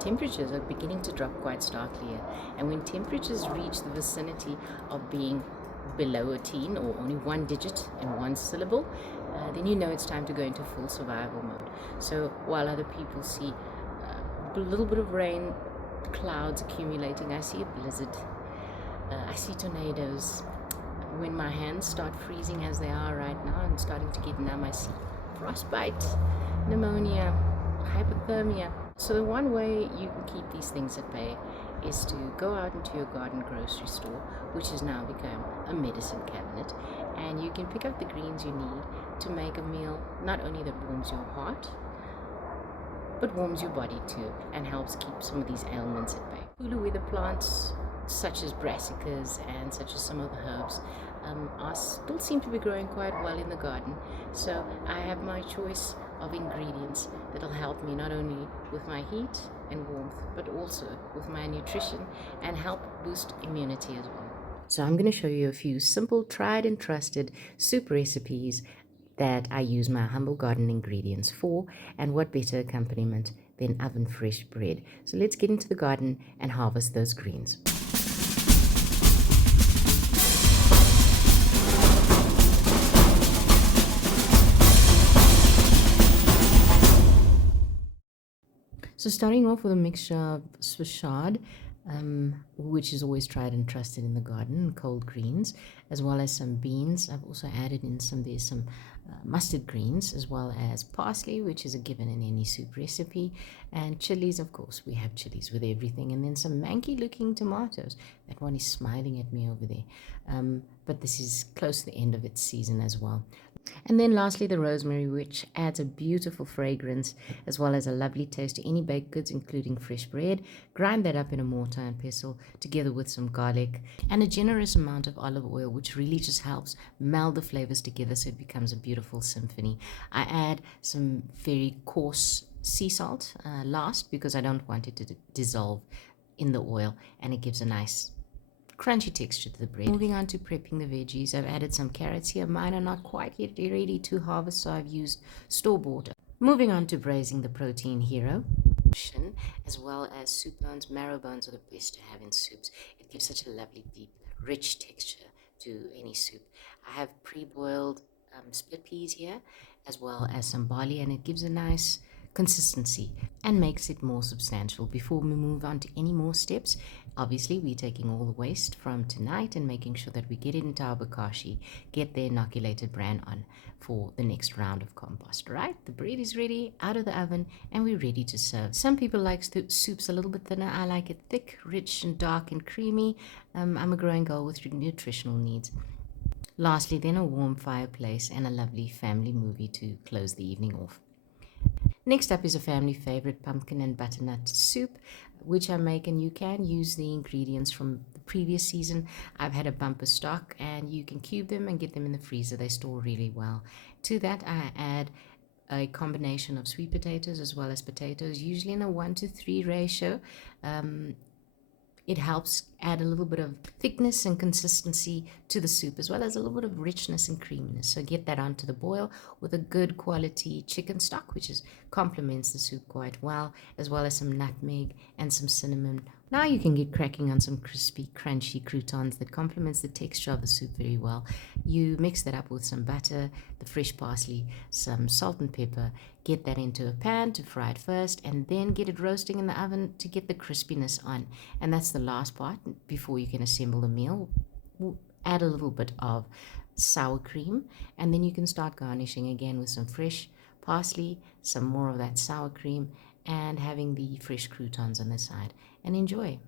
temperatures are beginning to drop quite starkly here. And when temperatures reach the vicinity of being below a teen or only one digit and one syllable, then you know it's time to go into full survival mode. So while other people see a little bit of rain, clouds accumulating, I see a blizzard, I see tornadoes. When my hands start freezing as they are right now and starting to get numb, I see frostbite, pneumonia, hypothermia. So the one way you can keep these things at bay is to go out into your garden grocery store, which has now become a medicine cabinet, and you can pick up the greens you need to make a meal not only that warms your heart, but warms your body too, and helps keep some of these ailments at bay. Cooler weather plants such as brassicas and such as some of the herbs still seem to be growing quite well in the garden. So I have my choice of ingredients that'll help me not only with my heat and warmth, but also with my nutrition and help boost immunity as well. So I'm going to show you a few simple, tried and trusted soup recipes that I use my humble garden ingredients for, and what better accompaniment than oven fresh bread. So let's get into the garden and harvest those greens. So starting off with a mixture of Swiss chard, which is always tried and trusted in the garden, cold greens, as well as some beans. I've also added in some mustard greens, as well as parsley, which is a given in any soup recipe, and chilies. Of course, we have chilies with everything, and then some manky looking tomatoes. That one is smiling at me over there, but this is close to the end of its season as well. And then lastly, the rosemary, which adds a beautiful fragrance as well as a lovely taste to any baked goods, including fresh bread. Grind that up in a mortar and pestle together with some garlic and a generous amount of olive oil, which really just helps meld the flavors together so it becomes a beautiful symphony. I add some very coarse sea salt last, because I don't want it to dissolve in the oil, and it gives a nice crunchy texture to the bread. Moving on to prepping the veggies, I've added some carrots here. Mine are not quite yet ready to harvest, so I've used store-bought. Moving on to braising the protein hero, as well as soup bones. Marrow bones are the best to have in soups. It gives such a lovely, deep, rich texture to any soup. I have pre-boiled split peas here, as well as some barley, and it gives a nice consistency and makes it more substantial. Before we move on to any more steps, obviously we're taking all the waste from tonight and making sure that we get it into our bokashi, get the inoculated bran on for the next round of compost. Right, the bread is ready out of the oven and we're ready to serve. Some people like soups a little bit thinner. I like it thick, rich and dark and creamy. I'm a growing girl with nutritional needs. Lastly, then a warm fireplace and a lovely family movie to close the evening off. Next up is a family favorite, pumpkin and butternut soup, which I make, and you can use the ingredients from the previous season. I've had a bumper stock, and you can cube them and get them in the freezer. They store really well. To that, I add a combination of sweet potatoes as well as potatoes, usually in a 1-to-3 ratio. It helps add a little bit of thickness and consistency to the soup, as well as a little bit of richness and creaminess. So get that onto the boil with a good quality chicken stock, which complements the soup quite well, as well as some nutmeg and some cinnamon. Now you can get cracking on some crispy, crunchy croutons that complements the texture of the soup very well. You mix that up with some butter, the fresh parsley, some salt and pepper. Get that into a pan to fry it first, and then get it roasting in the oven to get the crispiness on. And that's the last part before you can assemble the meal. We'll add a little bit of sour cream, and then you can start garnishing again with some fresh parsley, some more of that sour cream, and having the fresh croutons on the side. And enjoy.